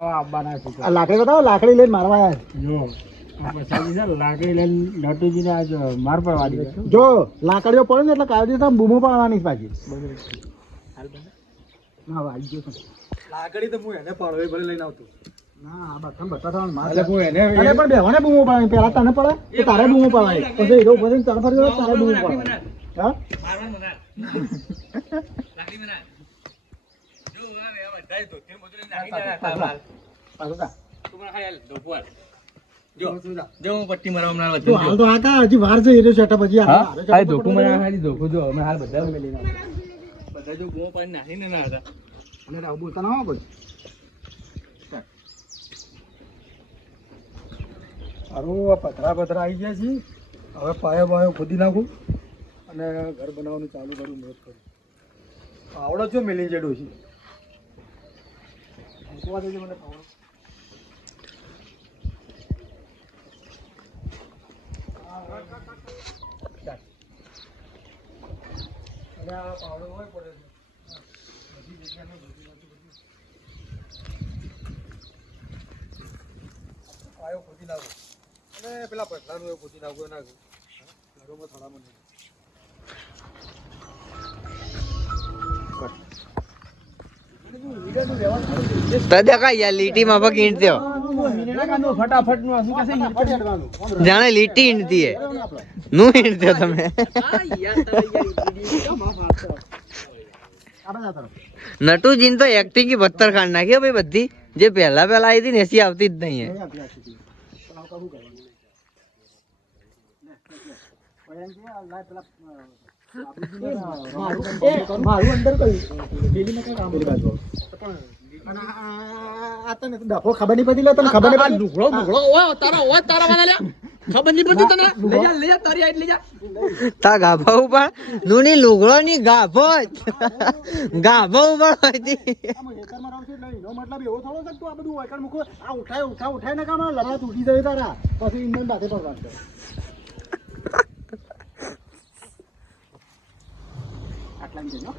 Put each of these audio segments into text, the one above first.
લાકડી બતાવો, લાકડી લઈને મારવા લાકડી લઈને નટુજીને આજ માર પડવાની જો લાકડીઓ પડે ને એટલે કાયદેસર બૂમો પાડવાની પાછી. લાકડી તો હું એને પાડો ભલે લઈને આવતો ના બધા થવાનું મારે પણ બેવાને બૂમો પાડવાની પેલા તને પડે તારે બૂમો પાડવાની પછી હીરો ભરીને તને ફરી તારે બૂમો પાડવાની. હા પટ્ટી મારવા હાલ તો આ હજી વાર છે હીરો સેટઅપ હજી ધોકું મને ખાલી ધોકું જો અમે હાલ બધા બધા જો બૂમો પાડી નાખીને ના હતા અને આવું બોલતા ના હોય કોઈ. સારું પથરા આવી ગયા છે. હવે પાયો ખોદી નાખું અને ઘર બનાવવાનું ચાલુ કરું. મદદ કરું આવડો છો મેલી જેડો છે મૂકવા દેજો મને પાવડો. અને આ પાવડો હોય પડે છે બધી જગ્યાનો પાયો ખોદી નાખું અને પેલા પથરાનું એવું ખોદી નાખું એના ઘરોમાં થોડામાં નહીં. ફટાફટ નું જાણે લીટી ઈંડતી હે નું ઈંડતો તમે નટુજી તો એક્ટિંગ की પથ્થર ખાંડ નાખી ભાઈ બધી જે પહેલા આવી હતી ને એસી આવતી જ નહીં ખબર નહીં પડી તને ખબર નહીં તા ગાભા ઉપર નુની લુગડો ની ગાભો ગાભો ઉપર હતી મતલબ એવો થોડો છે તું આ બધું વાયકણ મૂકો આ ઉઠાય ને કામ લડા તૂટી જાય તારા પછી ઇન્ડિયન સાથે પર વાત કર. આટલા જ જો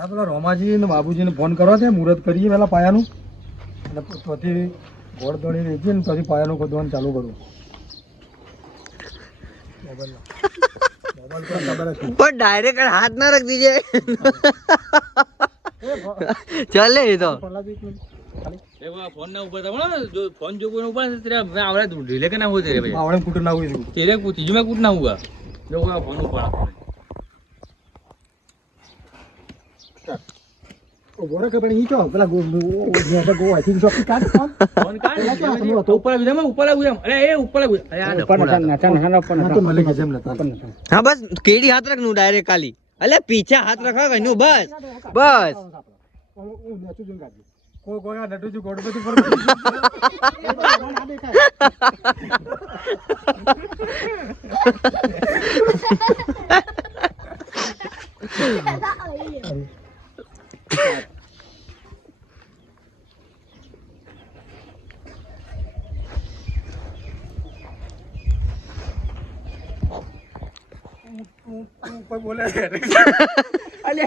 આ પેલા રોમાજી ને બાબુજીને ફોન કરવા છે. મુહૂર્ત કરીએ પેલા પાયાનું અને પછી ઘોડ દોડી રહી છે ને પછી પાયાનું ખોદવાનું ચાલુ કરું. પણ ડાયરેક્ટ હાથ ના રખ દીજે ચાલે એ તો ફોન ના ઉપર જો ફોન જો કોઈ ઉપર तेरे मैं आवड़ा ढीले के ना हो तेरे भाई આવડે કુટર ના હોય तेरे को तीज में कूटना हुआ जो कोई फोन ऊपर ઓ બોરા કે પણ ઈ ચો પેલા ગો આઈ થિંક સો કાટ फोन का ऊपर भी मैं ऊपर आऊं अरे ए ऊपर आऊं अरे यार તો મલે કે જેમ નતા હા બસ કેડી હાથ રખ નું ડાયરેક્ટ ખાલી અલે પીછે હાથ રખા ગઈ નું બસ બસ હું નેચું જન કાઢી કોઈ આ નટુજી ગોડ પછી પર ના દેખાય. ઉપર બોલે છે અલે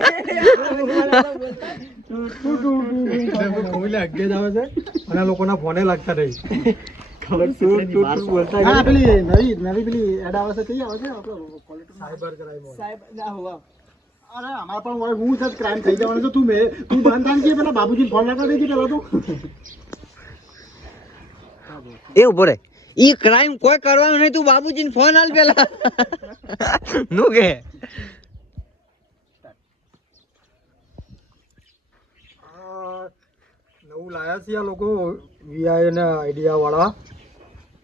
કોઈલે અગે જ આવે છે અને લોકોના ફોને લાગતા રહી. હા પેલી નવી પેલી એડ આવે છે કઈ આવે છે આપણો સાયબર ક્રાઇમ સાહેબ ના હોવા અરે અમાર પણ હોય હું જ ક્રાઇમ થઈ જવાનું છે. તું બંધ થાય કે પેલા બાબુજી ફોન લાગતા દેજે પેલા તો એ ઉભો રે ઈ ક્રાઇમ કોઈ કરવાનું નહીં તું બાબુજીને ફોન આલ પેલા નું કે નવું લાયા છે આ લોકો વીઆઈ ને આઈડિયા વાળા.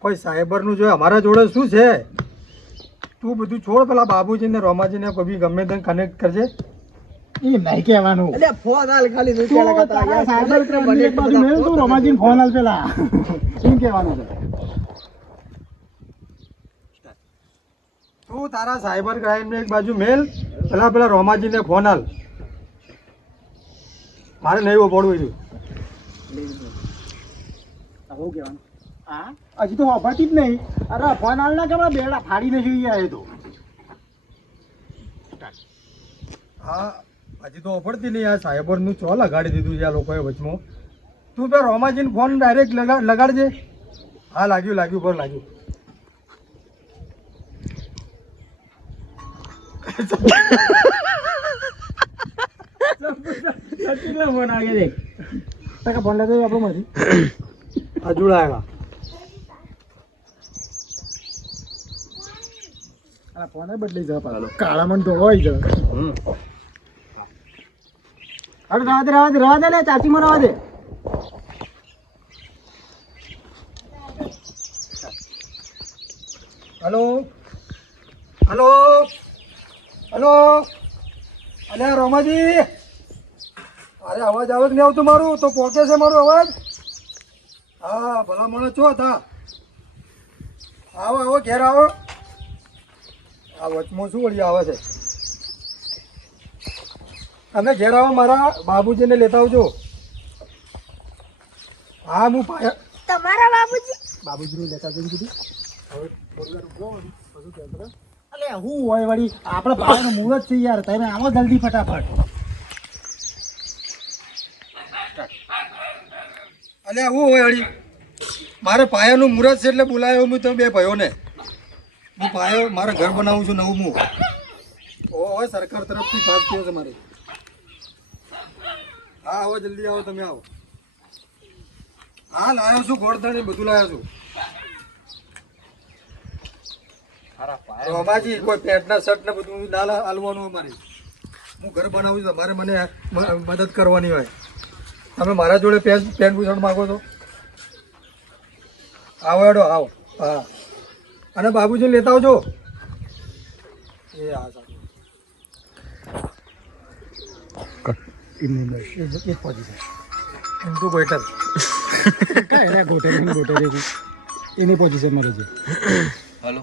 કોઈ સાયબર નું જોઈએ અમારા જોડે શું છે. તું બધું છોડ પેલા બાબુજી ને રોમાજી ને કોઈ બી ગમે તેને કનેક્ટ કરજે. એ નહીં કહેવાનું એટલે ફોન હાલ ખાલી સાયબર ક્રાઇમ એક બાજુ મેલ તું રોમાજી ને ફોન હાલ પેલા એમ કહેવાનું છે. તું તારા સાયબર ક્રાઇમ ને એક બાજુ મેલ પેલા રોમાજી ને ફોન હાલ. મારે નહીં પડવું છું. હજી તો વાપરતી જ નહીં. અરે ફોન હાલ ના કે બેડા ફાડીને જોઈએ તો હા હજી તો ઓફરતી નહીં આ સાહેબરનું ચો લગાડી દીધું છે આ લોકોએ વચમાં. તું પેલા રોમાજીને ફોન ડાયરેક્ટ લગાડજે. હા લાગ્યું પર લાગ્યું. ફોન આવે દેખ ફોન લગાવ્યો આપણો માંથી જોડાયેલા. આ ફોને બદલી જાય પાછો કાળામાં તો હોય છે. અરે રવા દે લે ચાચીમાં રવા દે. હલો હલો હલો અલ્યા રોમાજી, અરે અવાજ આવે કે નહીં આવતું મારું? તો પોકે છે મારો અવાજ? હા ભલા મને છો હતા. આવો ઘેર આવો. આ વચમાં શું વળી આવે છે? તમે ઘેર આવો, મારા બાબુજીને લેતા આવજો. હા હું તમારા બાબુજીને લેતા જઈને કીધું. અલે હું હોય વળી આપણા ભાઈનું મુહૂર્ત છે યાર, તમે આવો જલ્દી ફટાફટ. અલે હું હોય વળી મારે પાયાનું મુહૂર્ત છે એટલે બોલાયો હું તમે બે ભાઈઓને. હું પાયો મારે ઘર બનાવું છું નવું. હું હોય સરકાર તરફથી પાસ થયો છે મારે. હા આવો જલ્દી આવો, તમે આવો. હા લાવ્યો છું ગોળધણ બધું લાવ્યો છું. રોમાજી કોઈ પેન્ટના શર્ટ ને બધું ના હાલવાનું અમારે. હું ઘર બનાવું છું, તમારે મને મદદ કરવાની હોય. તમે મારા જોડે પેન્ટ બુશર્ટ માગો છો? આવો એડો આવો. હા અને બાબુજી લેતા આવજો. એ હા સારું. એક પોઝિશન એમ તો ગોઈટર કાંઈ ગોટર એની પોઝિશનમાં રહેજે. હલો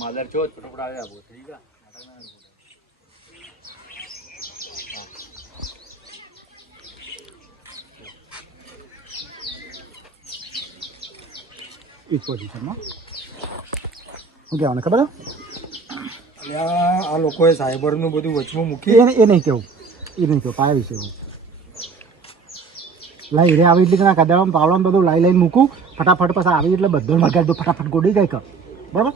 માદર છો ફટોફટ આવે આપો ઠીક છે. એક પોઝિશનમાં શું કહેવાનું ખબર? એટલે આ લોકોએ સાયબરનું બધું વચમાં મૂકી. એ નહીં કેવું, પાયા વિશે લાઈ રે આવી એટલે ના કદાવામાં પાવડામાં બધું લાઈને મૂકું ફટાફટ. પછી આવી એટલે બધું મગાડી દો ફટાફટ, ગોડી જાય કર. બરાબર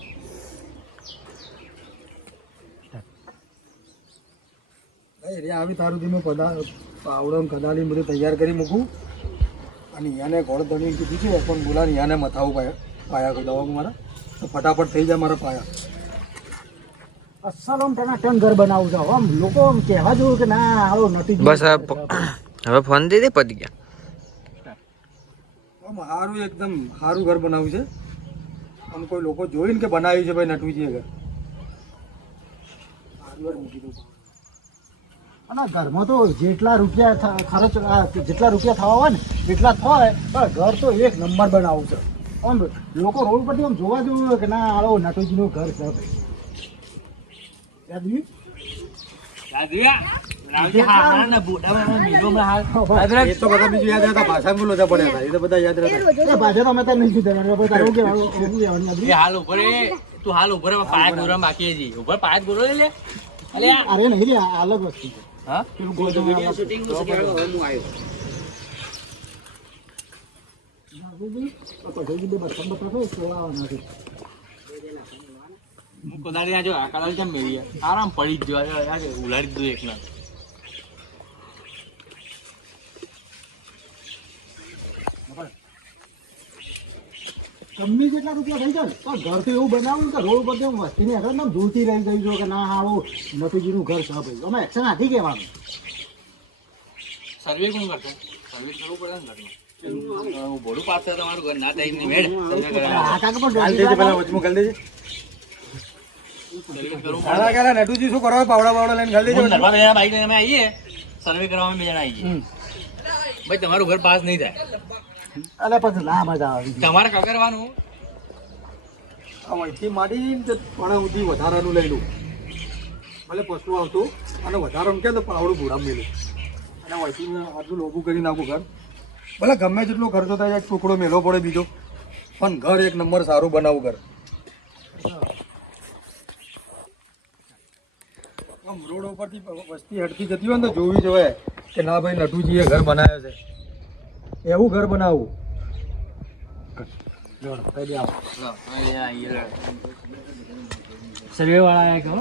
રે આવી તારું ધીમે પાવડો કદાલી બધું તૈયાર કરી મૂકું. અને યાને ઘોડ ધણી કીધું છે પણ બોલાને યાને મથાવું પાયા દવામાં મારા, તો ફટાફટ થઈ જાય મારા પાયા. અસલ આમ તેના ટન ઘર બનાવું છે. આમ લોકો આમ કહેવા જોયું કે ના આવો નથી. બસ હવે ફોન દે દે પતી ગયા. આમ સારું એકદમ સારું ઘર બનાવ્યું છે. આમ કોઈ લોકો જોઈને કે બનાવ્યું છે ભાઈ નટુજી ઘર. સારું ઘર મૂકી દઉં. અને ઘરમાં તો જેટલા રૂપિયા ખર્ચ જેટલા રૂપિયા થવા હોય ને એટલા થાય, પણ ઘર તો એક નંબર બનાવવું છે. આમ લોકો રોડ પરથી આમ જોવા જેવું કે ના આવો નટુજીનું ઘર છે ભાઈ. યાદ અરે નહીં રે અલગ વસ્તુ છે. આરામ પડી જ ઉલાડી દઉં એકલા. ગમે જેટલા રૂપિયા થઈ જાય પણ ઘર તો એવું બનાવું કે રોડ ઉપર વસ્તી ને એકદમ દૂરથી રહી ગઈ છો કે ના આવો નટુજીનું ઘર છે ભાઈ. અમે એક્શન હાથી કહેવાનું. સર્વે કોણ કરશે? સર્વે કરવું પડે ને ઘરમાં. ભોળું પાસ થાય તમારું ઘર ના થાય નહીં. મેળ નટુજી શું કરવા પાવડા પાવડા લઈને ગાલી દેજો. બાઈક લઈને અમે આવીએ સર્વે કરવામાં, બે જણા આવીએ. ભાઈ તમારું ઘર પાસ નહીં થાય. અલે પછી ના મજા આવે. તમારે કગરવાનું અહીંથી માંડી પણ સુધી વધારાનું લઈ લઉં. ભલે પશુ આવતું અને વધારાનું કે તો પાવડું ઘોડા મેલું અને અહીંથી આટલું લોભું કરી નાખું ઘર. ભલે ગમે જેટલો ખર્ચો થાય એક ટુકડો મેલો પડે બીજો. પણ ઘર એક નંબર સારું બનાવું ઘર. આમ રોડ ઉપરથી વસ્તી હટતી જતી હોય ને તો જોવી જોઈએ કે ના ભાઈ નટુજીએ ઘર બનાવ્યો છે, એવું ઘર બનાવવું. સર્વે વાળા આયા કહો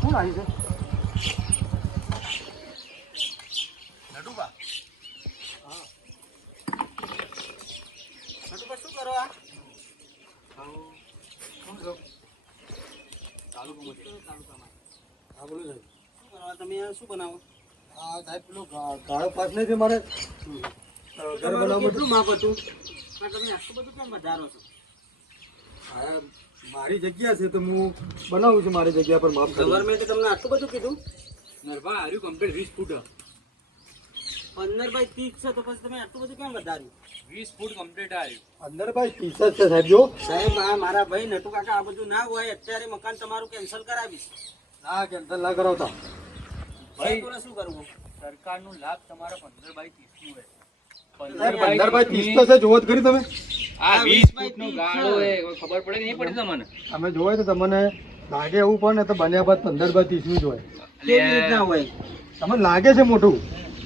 કોણ આવી છે? શું કરો આ? હા બોલો સાહેબ. શું કરો આ? તમે શું બનાવો? હા સાહેબ પેલો ગાળો પાસ નહીં છે મારે ઘર તમારું બનાવવું કેટલું માપ હતું? પણ તમે આટલું બધું કેમ વધારો છો? હા, મારી જગ્યા છે તો હું બનાવું છું મારી જગ્યા પર માફ કરી. ગવર્મેન્ટે તમને આટલું બધું કીધું? નરભા હાર્યું કમ્પ્લીટ 20 ફૂટ 15 બાય 30 છે તો પછી તમે આટલું બધું કેમ વધાર્યું? 20 ફૂટ કમ્પ્લીટ આવ્યું. અંદર ભાઈ ટી-શર્ટ છે સાહેબ જો. સાહેબ આ મારા ભાઈ નટુ કાકા આ બધું ના હોય અત્યારે મકાન તમારું કેન્સલ કરાવીશ. ના કેન્સલ ના કરાવતા. ભાઈ તો શું કરવું? સરકારનો લાભ તમારા 15 બાય 30 નું હોય. સાહેબ 15 બાય 30 તો છે, જોવો જ ખરી તમે. આ 20 ફૂટ નો ગાળો હે, કોઈ ખબર પડે કે નહીં પડતી તમને? તમે જોવો તો તમને લાગે એવું પણ ને તો બન્યા બાદ 15 બાય 30 નું જ હોય. કેવી રીતના હોય? તમને લાગે છે મોટું?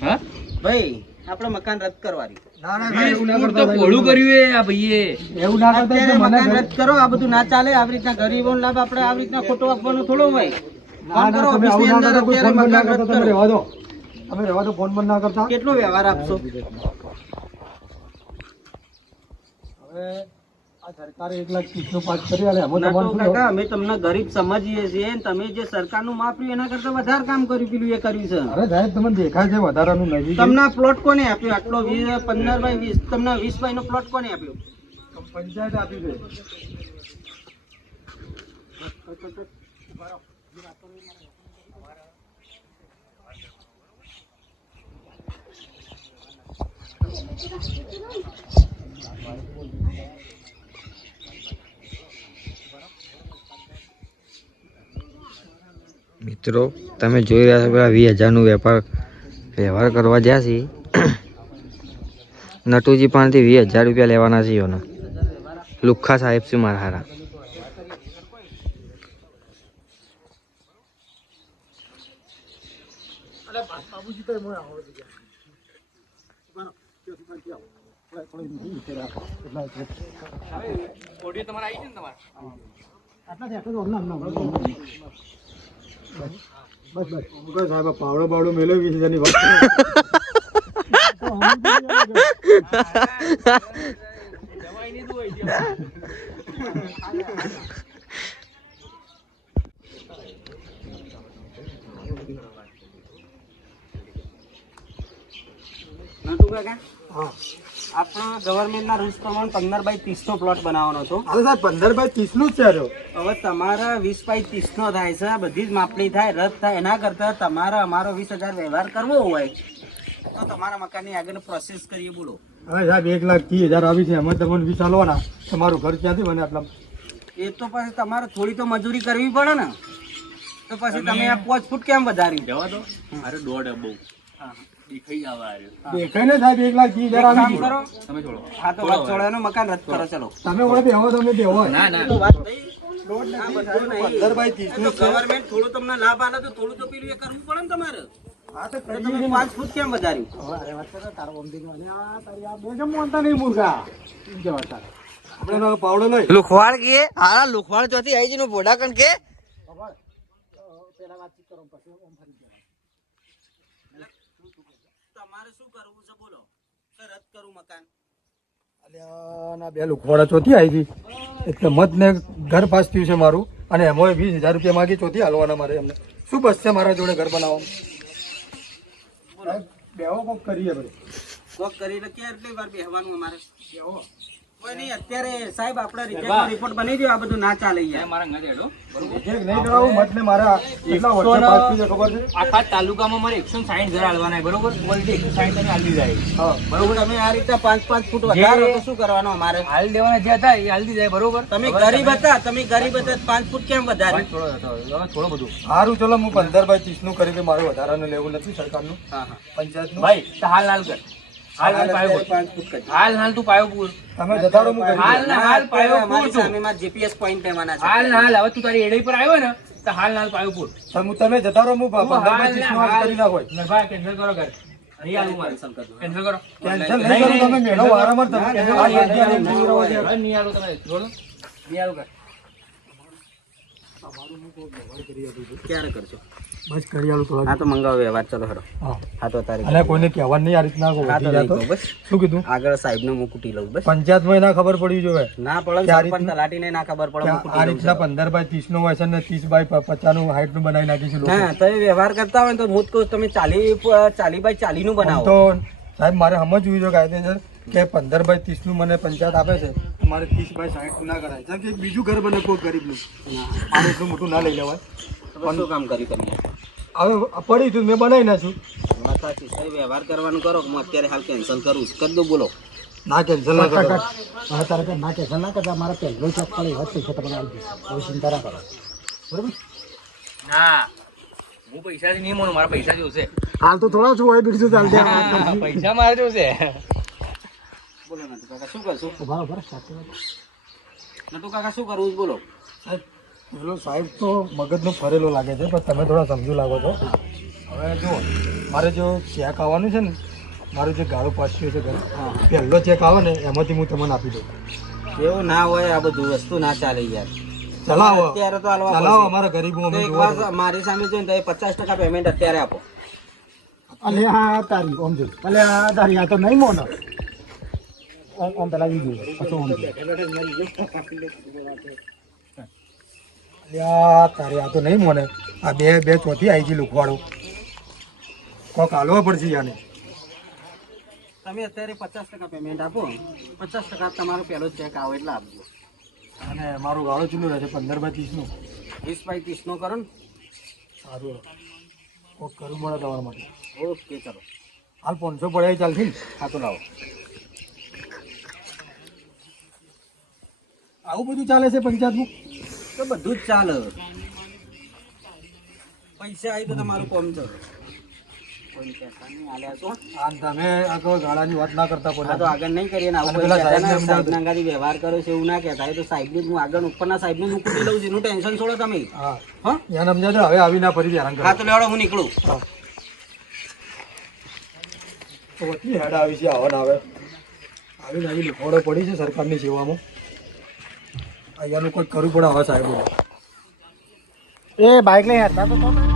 હા ભાઈ આપણે મકાન રદ કરવાની. ના ના 20 એવું ના ફૂટ કરતા તો સાહેબ. પોળું કર્યું હે આ ભાઈએ. એવું ના કરતા અત્યારે કે મને મકાન રદ કરો, આ બધું ના ચાલે. આવી રીતના ગરીબોને લાભ આપણે આવી રીતના ખોટો આપવાનો થોડો હોય. ના ના તમે આવું ના કરતા, કોઈ ફોન બંધ ના કરતા, તમે રહેવા દો. તમે રહેવા દો, ફોન બંધ ના કરતા. કેટલો વ્યવહાર આપશો? હવે આ સરકારે 1,30,000 નું પાસ કરી આલે, એમાં નટુ તમારું શું? કાકા અમે તમને ગરીબ સમજીએ છીએ ને તમે જે સરકારનું માપ્યું એના કરતા વધારે કામ કર્યું પેલું એ કર્યું છે. અરે સાહેબ તમને દેખાય છે વધારાનું નહીં. તમને આ પ્લોટ કોને આપ્યો આટલો 15 બાય 20? તમને 20 બાય નો પ્લોટ કોને આપ્યો? પંચાયત આપી છે. મિત્રો તમે જોઈ રહ્યા છો પેલા 20,000 નું વ્યવહાર કરવા જ્યાં છીએ નટુજી પાસેથી 20,000 રૂપિયા લેવાના છે એનો. લુખ્ખા સાહેબ છે મારા હારા. બાબુજી તો એમાં આવો છે. ઓડિયો તમારે આવી છે ને તમારે? બસ સાહેબ પાવડો બાવડો મેળવી 20,000 ની વાત કરો. દવાઈ નહીં દુવાઈ છે. નટુ કાકા હા આપણા ગવર્મેન્ટના રૂલ્સ પ્રમાણે 15 બાય 30 નો પ્લોટ બનાવવાનો હતો. અરે સાહેબ 15 બાય 30 નું જ છે રહ્યો. હવે તમારા 20 બાય 30 નો થાય છે. આ બધી જ માપણી થાય રદ થાય એના કરતા તમારા અમારો 20,000 વ્યવહાર કરવો હોય તો તમારા મકાનની આગળ પ્રોસેસ કરીએ. બોલો. હવે સાહેબ 1,30,000 આવી છે, એમાં તમને 20 આલવાના. તમારું ઘર ક્યાંથી બને આટલા? એ તો પછી તમારે થોડી તો મજૂરી કરવી પડે ને. તો પછી તમે આ 5 ફૂટ કેમ વધાર્યું? જવા દો. અરે દોઢ બહુ દેખાઈ આવે આ રહ્યો. દેખાય ને સાહેબ 1,30,000 કામ આવી છે. કરો. તમે છોડો. હા તો વાત છોડો, એનું મકાન રદ કરો. ચલો. તમે ઓળે બેહો, તમે બેહો. ના ના તો વાત થઈ. આ બધું નહીં. 15 બાય 30 નું છે. ગવર્મેન્ટ થોડું તમને લાભ આલે તો થોડું તો પેલું એ કરવું પડે ને તમારે. હા તો તો કરીએ તમે છીએ. 5 ફૂટ કેમ વધાર્યું? અરે વાત કરે તારો બોમ્બી નો. અને આ તારી આ બે જમ મોનતા નહીં મૂર્ખા. એમ કેવા તારે. આપણે તો પાવડો લઈ. લુખવાડ કે હારા લુખવાડ ચોથી આવી છે નું બોડા કણ કે પેલા વાતચીત કરો પછી ઓમ ફરી જાય. તમારે શું કરવું છે બોલો? કે રદ કરું મકાન? અલ્યા ના બે લુખવાડા ચોથી આવી છે. એટલે મત ને ઘર પાસ થયું છે મારું, અને એમાં 20,000 રૂપિયા માગી ચોથી હાલવાના મારે. એમને શું બસ છે મારા જોડે ઘર બનાવવામાં? બેહો કોક કરીએ ભાઈ. કોક કરીને કેટલી વાર બેહવાનું અમારે? બેહો. કોઈ નહીં, અત્યારે સાહેબ આપણે રિજેક્ટનો રિપોર્ટ બની ગયો, આ બધું ના ચાલે યાર. મારા અંગાતે હેડો. રિજેક્ટ નહીં કરાવું મતને મારા કેટલા વર્ષે પાસ થઈ જાય ખબર છે? આખા તાલુકામાં મારે 160 ઘર હાલવાના છે, બરોબર? ક્વોલિટી 160 તમે હાલી જાય. હા બરોબર, તમે આ રીતે 5-5 ફૂટ વધારો તો શું કરવાનું અમારે? હાલ દેવાના જે હતા એ હાલતી જાય, બરોબર? તમે ગરીબ હતા 5 ફૂટ કેમ વધારે? થોડો બધું. સારું ચલો હું 15/30 નું કરી દે, મારું વધારાનું લેવું નથી સરકારનું હા હા, પંચાયતનું. ભાઈ તો હાલ કર. હાલ પાયો પૂર. 5 ફૂટ કરી. હાલ તું પાયો પૂર. તમે જતાડો હું કરી હાલ દઉં. ના હાલ પાયો પૂર અમારી છું. સામેમાં જીપીએસ પોઈન્ટ લેવાના છે. હાલ હવે તું તારી એડી પર આવ્યો ને તો હાલ પાયો પૂર. તમે જતાડો હું 15/30 નું આજ કરી નાખો. ભાઈ કેન્સલ કરો ઘર. નહીં હાલું મારે. કેન્સલ કરજો. કેન્સલ કરો. કેન્સલ નહીં કરું તમે મેળો વારંવાર તમે આ જગ્યાએ લઈને જઈ રહ્યો છો. હવે નહીં હાલું તમે જોડો. નહીં હાલું કર. ક્યારે કરશો? બસ કરી આલું થોડા. હા તો મંગાવો વ્યવહાર, ચલો હેડો. હા હા તો તારી અને કોઈને કહેવાનું નહીં આ રીતના હા તો વધી જાય નહીં તો. કહું, બસ શું કીધું? આગળ સાહેબ નું હું કૂટી લઉં, બસ. પંચાયતમાં એના ખબર પડી જોઈએ ના પડે, કે આ સરપંચ તલાટીને ના ખબર પડે, હું કે કૂટી આ લઉં રીતના છું. 15/30 નો હોય છે ને 30/50 નું હાઈટ નું બનાવી નાખીશું લોકો. હા તો એ વ્યવહાર કરતા હોય ને તો હું જ કહું તમે 40/40 નું આમ બનાવો. તો સાહેબ મારે સમજવું જોઈએ કાયદેસર કે 15/30 નું મને પંચાયત આપે છે, મારે 30/60 ના કરાય. જેમ કે એક બીજું ઘર બને કોઈ ગરીબનું, મારે એટલું મોટું ના લઈ લેવાય. તો શું કામ કરી તમે? હવે પડી તું મેં બનાવી નાખ્યું. વાત સાચી, સાહેબ વ્યવહાર કરવાનું કરો. હું અત્યારે હાલ કેન્સલ કરું છું. કરી દો, બોલો. ના કેન્સલ ના કરો. ના કેન્સલ ના કરતા મારા પહેલો ચેક પડે એવા જ પૈસા તમને આપી દઈશ. હવે ચિંતા ના કરો, બરોબર? ના હું પૈસાથી નહીં માનું, મારા પૈસા જોશે. હાલ તો થોડા છું હોય બીજું ચાલતે પૈસા મારે જોશે. બોલો નટુ કાકા, શું કરશું? ઉભા ઉભા સાથે નટુ કાકા શું કરવું છે? બોલો. સાહેબ પેલો સાહેબ તો મગજનો ફરેલો લાગે છે, પણ તમે થોડા સમજુ લાગો છો. હવે જો મારે જો ચેક આવવાનું છે ને, મારું જે ગાળો પાસ થયો છે ઘરે, પહેલો ચેક આવે ને એમાંથી હું તમને આપી દઉં. એવું ના હોય, આ બધું વસ્તુ ના ચાલે યાર. ચલાવો અત્યારે તો હાલવા ચલાવો, પડશે. અમારા ગરીબો તો અમે એક જોવા વાર મારી સામે જોઈને તો એ 50% પેમેન્ટ અત્યારે આપો. અલે હા તારી ઓમ જો અલે હા તારી આ તો નહીં મોનો ઓમ પેલા બીજું પછી ઓમ લ્યા તારે આ તો નહીં મોને. આ બે ચોથી આવી ગઈ લુખવાડો, કોક હાલવા પડશે યાને. તમે અત્યારે 50% પેમેન્ટ આપો, 50% તમારો પહેલો ચેક આવે એટલે આપજો. અને મારું ગાળો ચૂલું રહેશે 15/30 નું. 20/30 નો કરો ને. સારું કોક કરવું મળે તમારા માટે. ઓકે ચલો. હાલ 500 પડ્યા ચાલશે ને? હા તો લાવો. આવું બધું ચાલે છે પંચાયતનું? તો બધું જ ચાલે. પૈસા આવી તો તમારું કોમ છે. કોઈ પૈસા નહીં આલ્યા તો આમ તમે આગળ ગાળાની વાત ના કરતા આ તો પોતા. આગળ નહીં કરીએ ને આવું અને પેલા પૈસા સાહેબને સાહેબ સમજાવજો. ના ગાડી વ્યવહાર કરો છે એવું ના કહેતા. એ તો સાહેબનું જ હું આગળ ઉપરના સાહેબનું હું કૂટી લઉં છું. એનું ટેન્શન છોડો તમે. હા હા યાને સમજાજો, હવે આવી ના ફરી હેરાન હા કરો. તો લેવડો હું નીકળું. હા. તો વચ્ચે હેડ આવી છે, આવન આવે આવીને આવી લુખવાડો પડી છે સરકારની સેવામાં. અહીંયાનું કોઈ કરવું પડે હવે સાહેબ. એ બાઇક લઈ હેરતા તો તમે